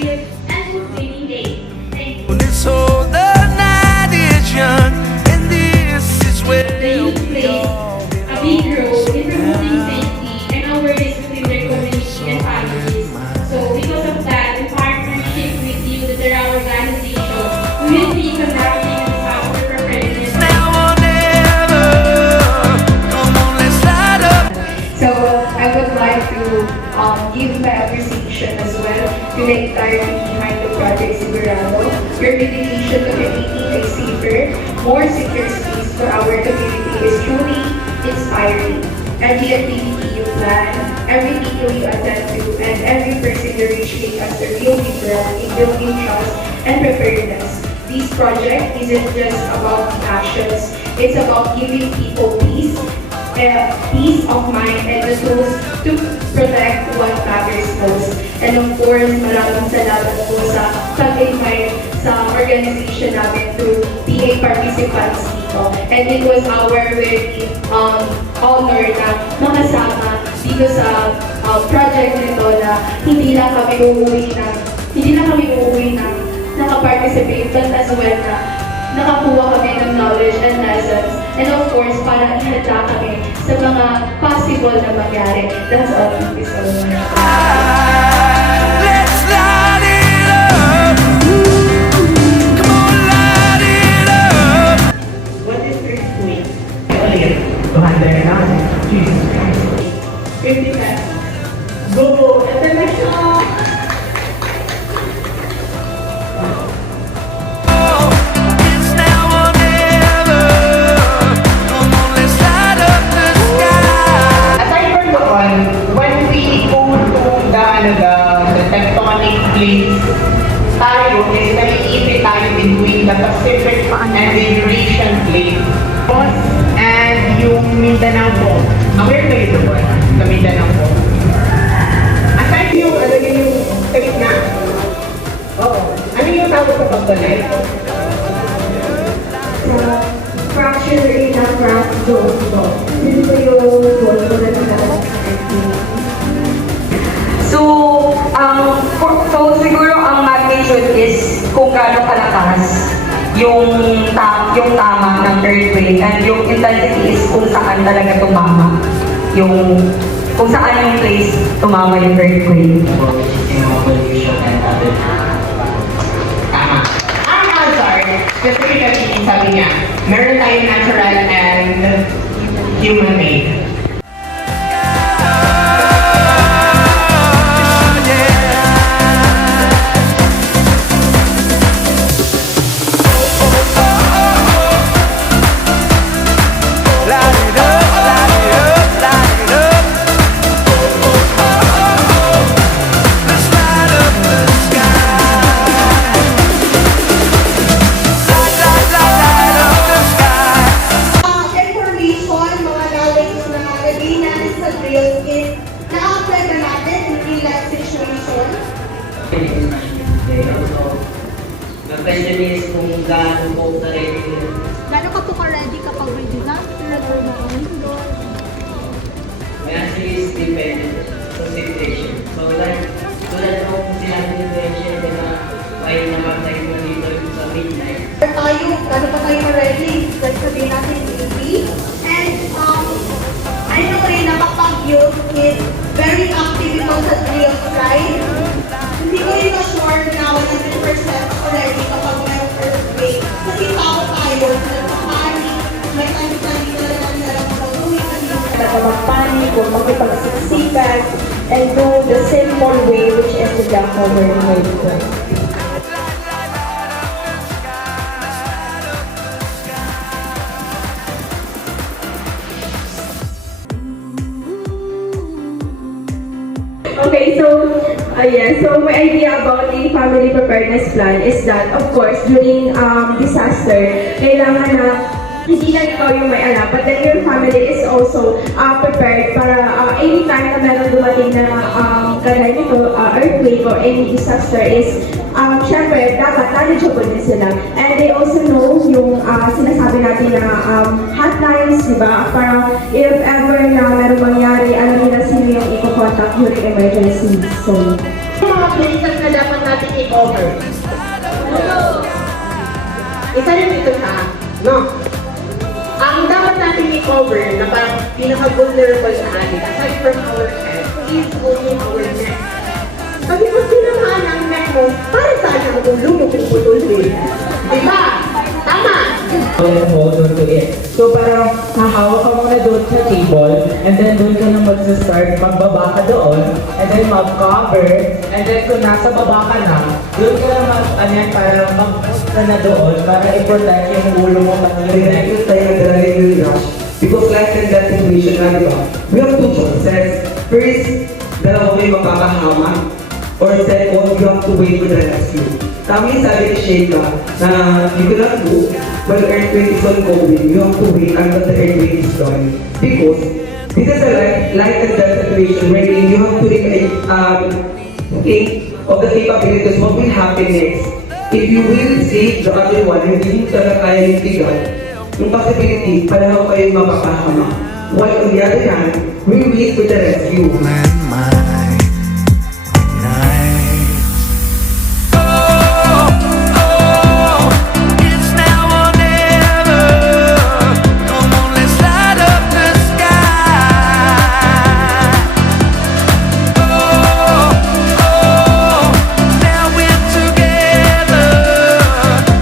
productive and fulfilling day. Thank you. So the night is young, and this is where The youth plays a big role in promoting safety and awareness within their community and families. So because of that, in partnership with you, the Terra organization, we will be conducting a disaster preparedness. now or never. Come on, let's light up. So I would like to give my appreciation as well to the entire team behind the project Sigurado. Your dedication to creating a safer, more secure space for our community is truly inspiring. Every activity you plan, every meeting you attend to, and every person you reach make us a real difference in building trust and preparedness. This project isn't just about the actions, it's about giving people peace of mind and the tools to protect what matters most. And of course, maraming salamat po sa pag-invite sa organization namin to be a participants dito. And it was our very honor na makasama dito sa project nito na hindi lang kami uuwi na nakaparticipate, but as well na nakakuha kami ng knowledge and lessons. And of course, para ihanda kami sa mga possible na mangyari. That's all. Thank you so much. Let's light it up. Come on, light it up. What is earthquake? Tuhan na. Jesus Christ. 50 pesos. Go! International! It's now or never. Come on, let's light up the sky. Aside from doon, when we go to the tectonic plates, tayo is naiipit tayo between the Pacific and the Eurasian plate. And yung Mindanao po. Aware kayo doon? Sa Mindanao po. Aside yung, yung tape na. Oo. Ano yung tawag sa pagdalit? Sa fracture in a craft zone po. Dito po yung zone ko na So siguro ang magnitude is kung gaano kalakas yung tama ng earthquake, and yung intensity is kung saan talaga tumama. Kung saan yung place tumama yung earthquake. Pollution and other. Tama. I'm sorry. Specifically, sabi niya, meron tayong natural and human-made. Light it up, light it up, light it up. Let's light up the sky. Light up the sky. Information, mga knowledge na naging natin sa drill is na-apply ba natin in real life situation? The question is kung gaano po na-ready. Gano'n ka po ka-ready kapag may disaster or mga window? The answer is dependent sa situation. So like, tulad nung sinabi ni Rachel na may namatay mo dito sa midnight. Tayo, gano'n pa tayo ka-ready? Let's sabihin natin maybe. And I know rin na kapag youth is very active ito sa drill side. Hindi ko rin sure na 100% ready kapag may earthquake. Kasi tao tayo, nagpapanik, may tani-tani na lang nalang gagawin. magpanik o makipagsiksikan and do the simple way, which is to jump over the earthquake. Okay, so my idea about the family preparedness plan is that, of course, during disaster, kailangan na hindi lang ikaw yung may alam, but then your family is also prepared para anytime na meron dumating na kagaya nito, earthquake or any disaster is, syempre, dapat knowledgeable din sila. And they also know yung sinasabi natin na hotlines, di ba? Para if ever na meron mangyari, alam nila sino yung i-contact during emergency. So, Mga places na dapat natin natin i-cover? Isa rin ito ha, no? Ang dapat natin i-cover na parang pinaka-vulnerable sa atin, aside from our head, is only our neck. Sabi ko, sinamaan ang neck mo, para saan ang ulo mo kung putulin? Diba? Tama! hold on to it. So parang hahawak ka muna doon sa table, and then doon ka na mag-start, magbaba ka doon, and then mag-cover, and then kung nasa baba ka na, doon ka na para mag-ka na doon, para i-protect yung ulo mo pati yung neck. Next tayo nag-drive yung rush. Because like in that situation na, di ba? We have two choices. First, dalawa may makakahama. Or second, you have to wait for the rescue. Tama yung sabi ni Sheila na you cannot do when earthquake is ongoing. You have to wait until the earthquake is done. Because this is a life and death situation wherein you have to think of the capabilities, what will happen next. If you will save the other one, hindi mo talaga kaya yung bigat, yung possibility, pareho kayo mapapahama. While on the other hand, we wait for the rescue. It's now or never. Come on, let's light up the sky. Now we're together.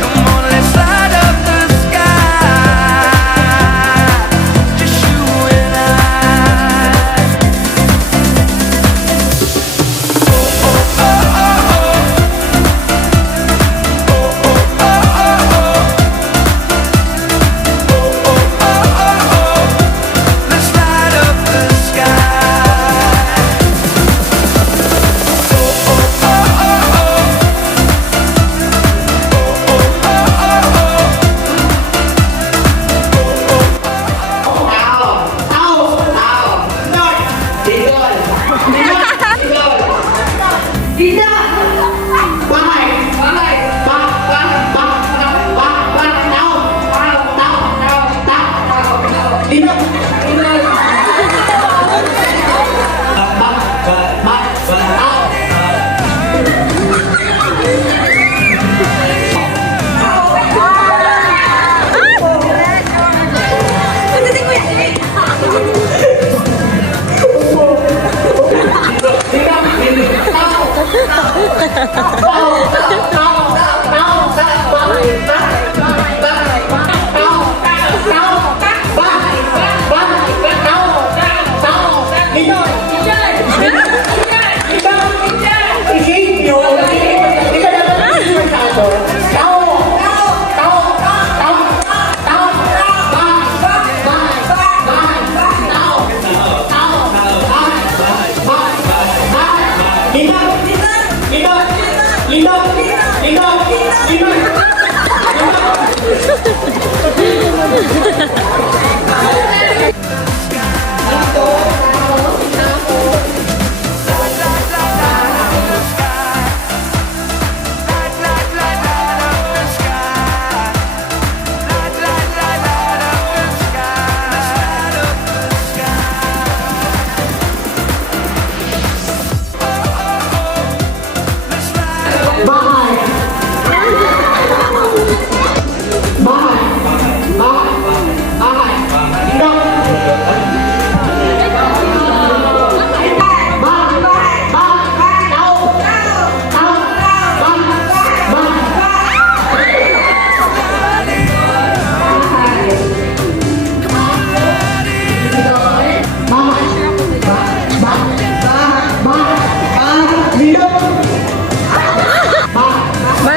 Come on, let's light up the sky. Just you and I. Let's light up the sky.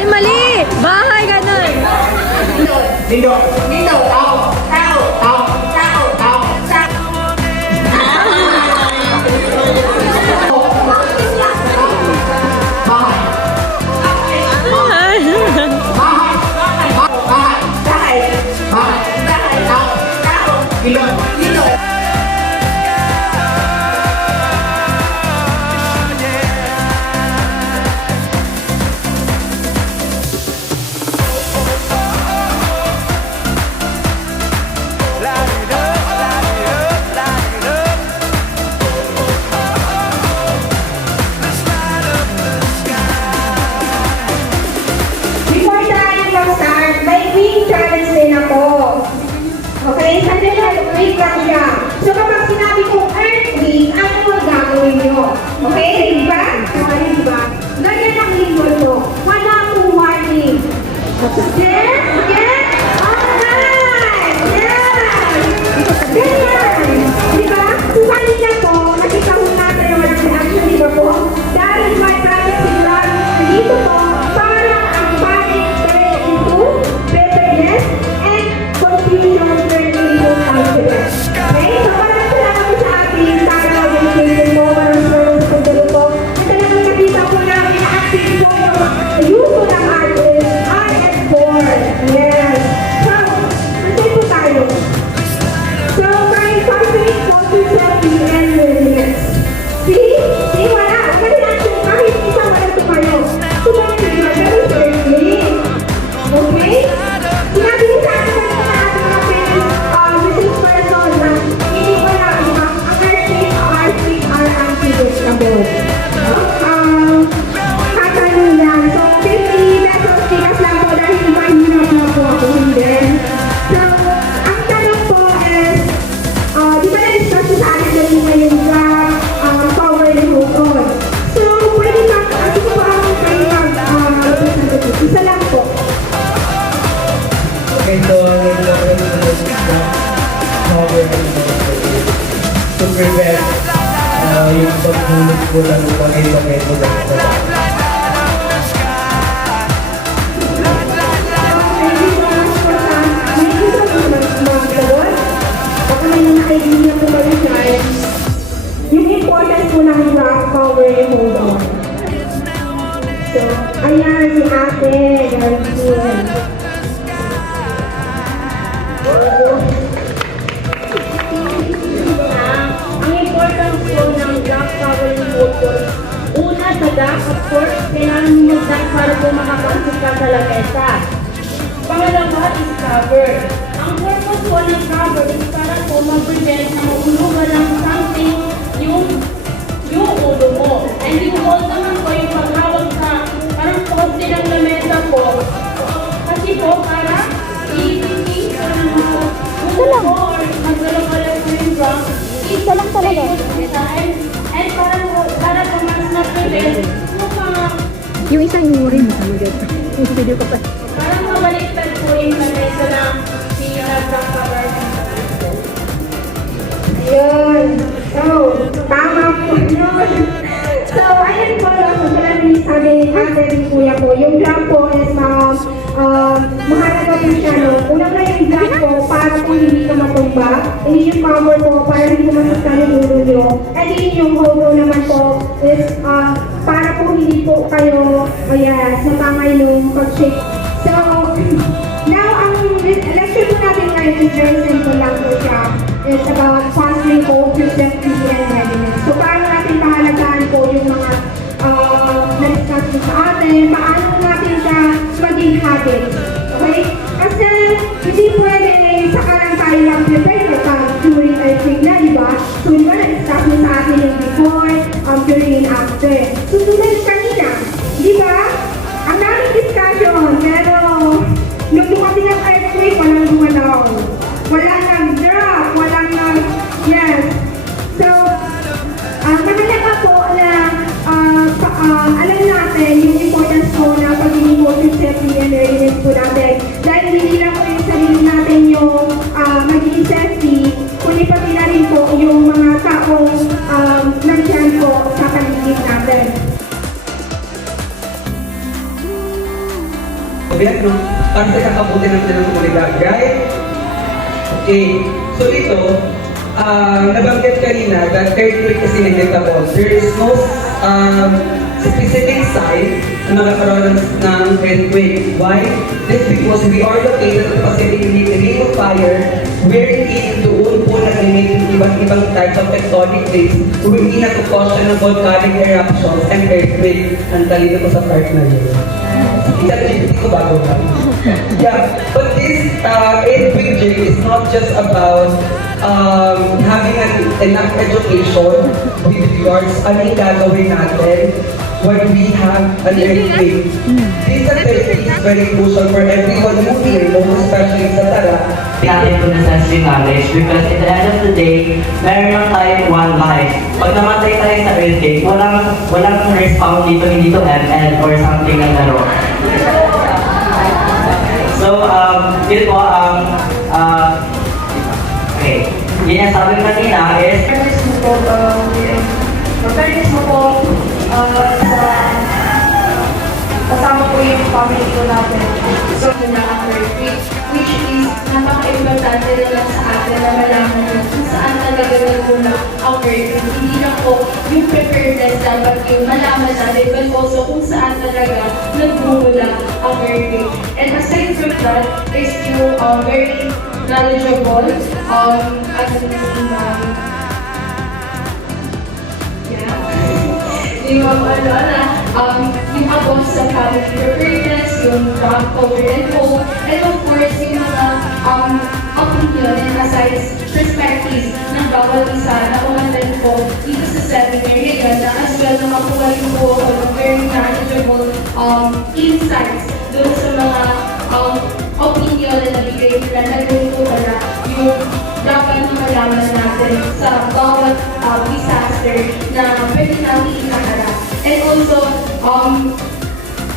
Mali! Bahay, ganun! Lindo! Tao! earthquake challenge din ako. Okay, sandali lang, wait lang siya. So kapag sinabi kong earthquake, ano ang gagawin nyo? Okay, di ba? Okay, di ba? Ganyan ang lingkod mo. Wala akong warning. Yes? Yes? Alright! Yes! Ganyan! Di ba? So kanina po, nakita ko natin yung reaction, di ba po? Dahil my private signal, dito po, parang ang panic turn into preparedness and confusion turn into confidence. Okay? So parang salamat po sa ating tara organization po, parang sa pagdalo po. At talagang nakita po namin na active po yung uso ng artist, RS4. Yes. So, nasay po tayo. So, my confidence po to safety and readiness. See? See, wala. Mag-reaction kahit isang wala po kayo. So, ganyan na very certainly. Okay? Sinabi niyo sa akin na ating mga parents, missing person na hindi ko na ang earthquake are unpredictable. Katanong lang. So, 50 pesos tikas lang po dahil mahirap na po ako hindi. So, ang tanong po is, di ba na-discuss ko sa akin kanina yung power remote on? So, pwede ka, ano po ang pwede isa lang po. Okay, so to prevent yung pagbulit po ng bagay-bagay po sa Yung importance po ng rock power remote on. So, ayan si ate, very good. Ang importance po ng rock power remote on, una sa dock, of course, kailangan mo mag-dock para po makapasok ka sa lamesa. Pangalawa is cover. Ang purpose po ng cover is para po mag-prevent na maulugan ng something yung ulo mo. And yung hold naman po yung paghawag sa parang poste ng lamesa po. Kasi po para i-pinking ko ng ulo mo or magdala-gala po yung drum. Isa lang talaga. And para po mas na-prevent yung mga Yung isang rin. Yung video ko pa. parang mabaliktad po yung lamesa na pinag-cover. Ayun. So, tama po yun. So, ayun po, so, talagang sabi ni ate ni kuya po, yung drum po is, mahalaga po siya, no? Unang na yung drum po, para po hindi ka matumba. Hindi yung cover po, para hindi mo masastan yung ulo nyo. And yun yung hold naman po, is, para po hindi po kayo, natangay yung pag-shake. So, now, ang lecture po natin ngayon is very simple lang po siya. It's about fostering both your safety and readiness. So, paano natin mahalagaan po yung mga na-discuss mo sa atin, paano natin siya maging habits. Okay? Kasi, hindi pwede saka lang tayo lang prepare pag during earthquake na, di ba? So, di ba na-discuss mo sa atin yung before, during and after. So, tulad kanina, di ba? Ang daming discussion, pero nung dumating ang earthquake, walang gumalaw. Wala nang drop, walang yes. So, mahalaga po na alam natin yung importance po na pagiging water safety and readiness po natin. Dahil hindi lang po yung sarili natin yung magiging safety, kundi pati na rin po yung mga taong nandiyan po sa paligid natin. Gobyerno para sa kakabuti ng komunidad, right? Okay, so ito, nabanggit kanina that earthquake is inevitable. There is no specific sign na magkakaroon ng earthquake. Why? This because we are located at the Pacific Ring of Fire, wherein doon po nag-emit yung iba't ibang types of tectonic plates hindi nagkukosya ng volcanic eruptions and earthquake. Ang talino ko sa part na yun. Hindi ko bago ka. Yeah, but this earthquake journey is not just about having enough education with regards ano yung gagawin natin when we have an earthquake. This activity is very crucial for everyone who here, most especially sa Tara. natin po na sensory knowledge because at the end of the day, meron lang tayong one life. Pag namatay tayo sa earthquake, walang respawn dito, hindi to ML or something na laro. So, yun po, okay. Yun yung sabi ko kanina is, Fairness mo po kasama po yung family ko natin. So, na ang earthquake, which is napaka-importante rin lang sa atin na malaman yun kung saan talaga nagmula ang earthquake. Hindi lang po yung preparedness dapat yung malaman natin, but also kung saan talaga nagmula ang earthquake. And aside from that, is yung very knowledgeable yung about sa family preparedness, yung drug cover and home, and of course, yung mga opinion and asides perspectives ng bawat isa na umandan po dito sa seminar ngayon na as well na makuha yung po ako ng very knowledgeable insights doon sa mga opinion na nabigay nila na doon po pala yung dapat na malaman natin sa bawat disaster na pwede natin ikaharap. And also,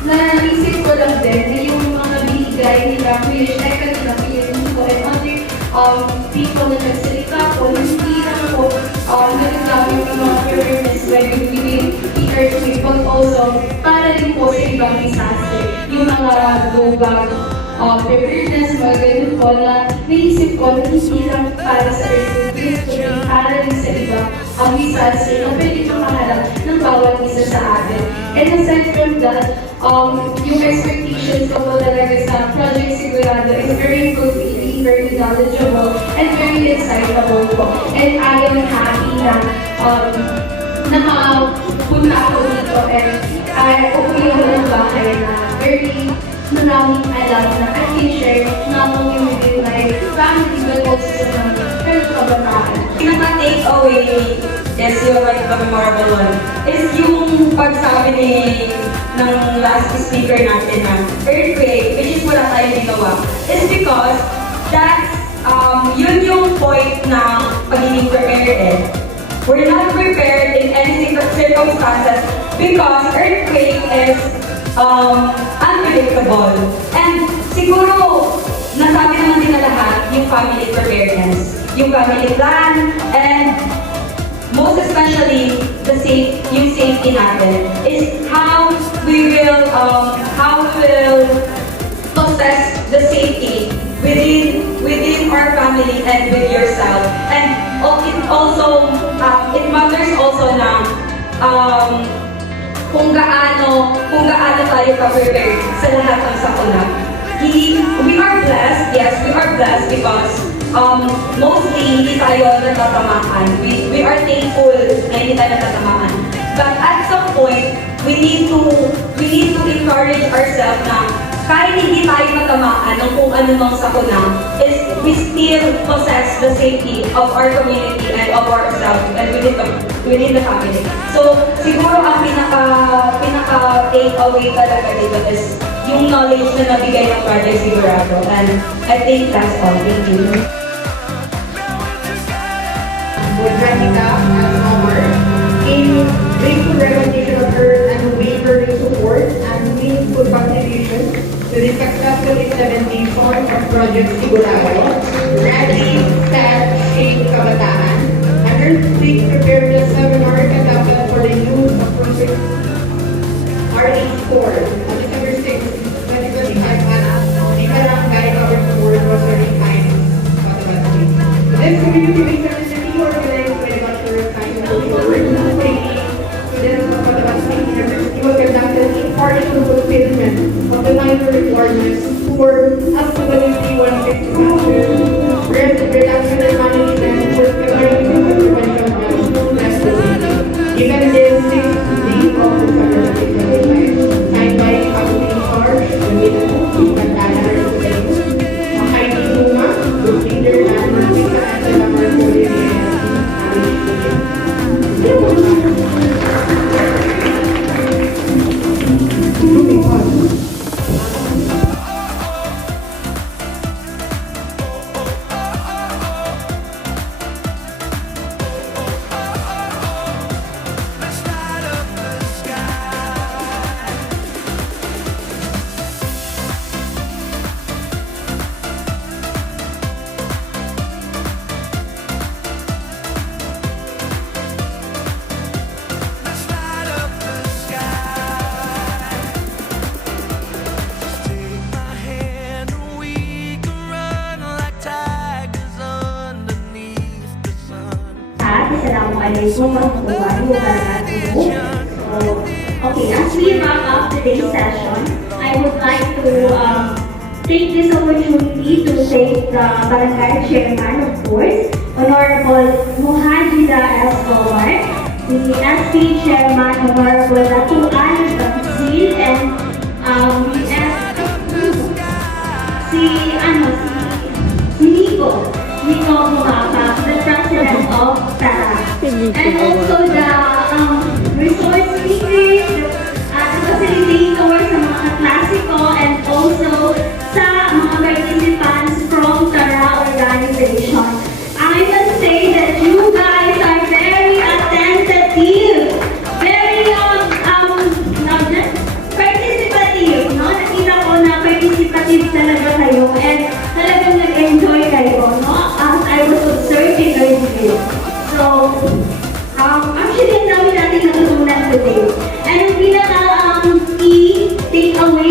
naisip ko lang din na yung mga binigay nila, which I kanina pinili ko, and other people na nagsalita ko, na hindi lang po nagagamit yung mga preparedness when giving the earthquake, but also para din po sa ibang disaster. Yung mga lubag, preparedness, mga ganun po na naisip ko na hindi lang para sa earthquake, para rin sa iba ang disaster na pwede makaharap ng bawat isa sa atin. And aside from that, yung expectations ko po talaga sa Project Sigurado is very good, very knowledgeable, and very excitable po. And I am happy na nakapunta ako dito and okay ako ng bahay na very maraming alam na I can share not only within my family but also sa mga kabataan. Pinaka-take away is yung like the memorable one is yung pagsabi ng last speaker natin na earthquake, which is wala tayong ginawa, is because that's yun yung point na pagiging prepared. We're not prepared in any circumstances because earthquake is unpredictable. And siguro, nasabi naman din na lahat yung family preparedness, yung family plan, and most especially yung safety natin is how we will possess the safety within our family and with yourself. And it matters also na kung gaano tayo ka-prepared sa lahat ng sakuna. We are blessed, yes, we are blessed because mostly hindi tayo natatamaan. We are thankful na hindi tayo natatamaan. But at some point, we need to encourage ourselves na kahit hindi tayo matamaan ng kung ano mang sakuna, is we still possess the safety of our community and of ourselves and within the family. So, siguro ang pinaka-take away talaga dito is yung knowledge na nabigay ng Project Sigurado. And I think that's all. Thank you. With Ranika as our in grateful recognition of her unwavering support and meaningful contribution to the successful implementation of Project Sigurado, Rally Stat Shape Kabataan, an earthquake preparedness seminar conducted for the youth of Project RE4 on December 6, 2025 at the Barangay Government Board was certified Cotabato. This community-based initiative organized by the Bachelor of Science and Social Work students of Cotabato State University was conducted in partial fulfillment of the minor requirements for up to WP-16 reduction and management for prevention of given this 6th day of December 2025, signed by Captain Sarge, the middle Pantana representative, Heidi Luma, the leader and Martica and the number 48. Moving on. kung ano So, okay, as we wrap up today's session, I would like to take this opportunity to thank the Barangay Chairman, of course, Honorable Muhajida S. Omar, the SP Chairman, Honorable Ratu Al Tafsil, and si Nico Muhapa, the President of TARA. And also the resource speakers, the facilitators sa mga klase ko, and also sa mga participants from TARA organization. I must say that you guys are very attentive, very participative, no? Nakita ko na participative talaga kayo, and talagang nag-enjoy kayo, no? As I was observing your video. So, actually, ang dami natin natutunan today. And ang pinaka key takeaway